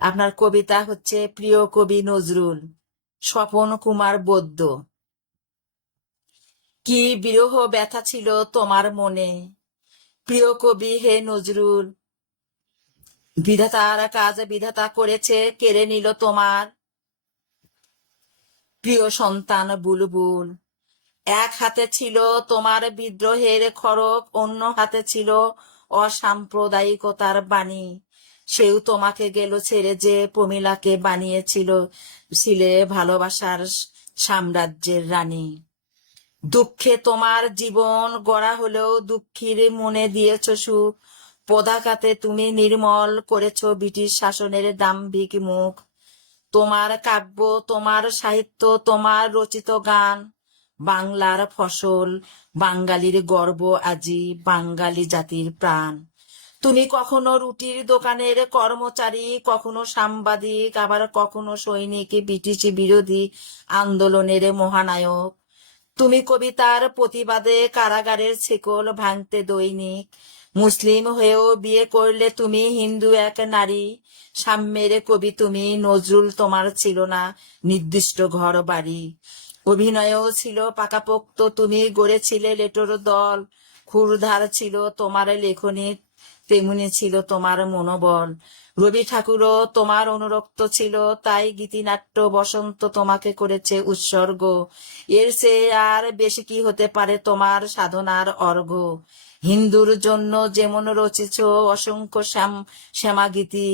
আপনার কবিতা হচ্ছে প্রিয় কবি নজরুল, স্বপন কুমার বদ্য। কি বিরহ ব্যথা ছিল তোমার মনে, প্রিয় কবি হে নজরুল। বিধাতার কাজ বিধাতা করেছে, কেড়ে নিল তোমার প্রিয় সন্তান বুলবুল। এক হাতে ছিল তোমার বিদ্রোহের খড়গ, অন্য হাতে ছিল অসাম্প্রদায়িকতার বাণী। সেও তোমাকে গেল ছেড়ে, যে প্রমীলাকে বানিয়েছিল ছিলে ভালোবাসার সাম্রাজ্যের রানী। দুঃখে তোমার জীবন গড়া হলেও দুঃখীর মনে দিয়েছ সুখ। পদাঘাতে তুমি নির্মল করেছ ব্রিটিশ শাসনের দাম্ভিক মুখ। তোমার কাব্য, তোমার সাহিত্য, তোমার রচিত গান বাংলার ফসল, বাঙালির গর্ব আজি, বাঙালি জাতির প্রাণ। তুমি কখনো রুটির দোকানের কর্মচারী, কখনো সাংবাদিক, আবার কখনো সৈনিক, ব্রিটিশ বিরোধী আন্দোলনের মহানায়ক। তুমি কবিতার প্রতিবাদে কারাগারের শেকল ভাঙতে দৈনিক। মুসলিম হয়েও বিয়ে করলে তুমি হিন্দু এক নারী। সাম্যের কবি তুমি, নজরুল তোমার ছিল না নির্দিষ্ট ঘর বাড়ি। অভিনয়ও ছিল পাকাপোক্ত, তুমি গড়েছিলে লেটোর দল। ক্ষুরধার ছিল তোমার লেখনী, তেমনি ছিল তোমার মনোবল। রবি ঠাকুরও তোমার অনুরক্ত ছিল, তাই গীতিনাট্য বসন্ত তোমাকে করেছে উৎসর্গ। এর চেয়ে আর বেশি কি হতে পারে তোমার সাধনার অর্ঘ্য। হিন্দুর জন্য যেমন রচিত অসংখ্য শ্যামাগীতি,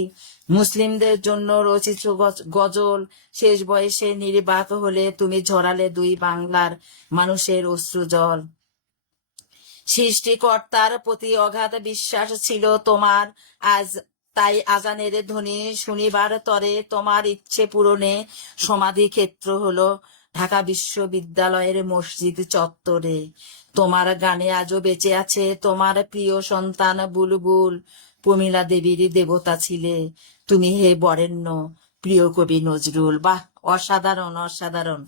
মুসলিমদের জন্য রচিত গজল। শেষ বয়সে নির্বাক হলে তুমি ঝরালে দুই বাংলার মানুষের অশ্রুজল। সৃষ্টিকর্তার প্রতি অগাধ বিশ্বাস ছিল তোমার, আজ তাই আজানের ধ্বনি শুনিবার তরে তোমার ইচ্ছে পূরণে সমাধি ক্ষেত্র হলো ঢাকা বিশ্ববিদ্যালয়ের মসজিদ চত্বরে। তোমার গানে আজও বেঁচে আছে তোমার প্রিয় সন্তান বুলবুল। প্রমীলা দেবীর দেবতা ছিলে তুমি হে বরেণ্য প্রিয় কবি নজরুল। বাহ, অসাধারণ অসাধারণ।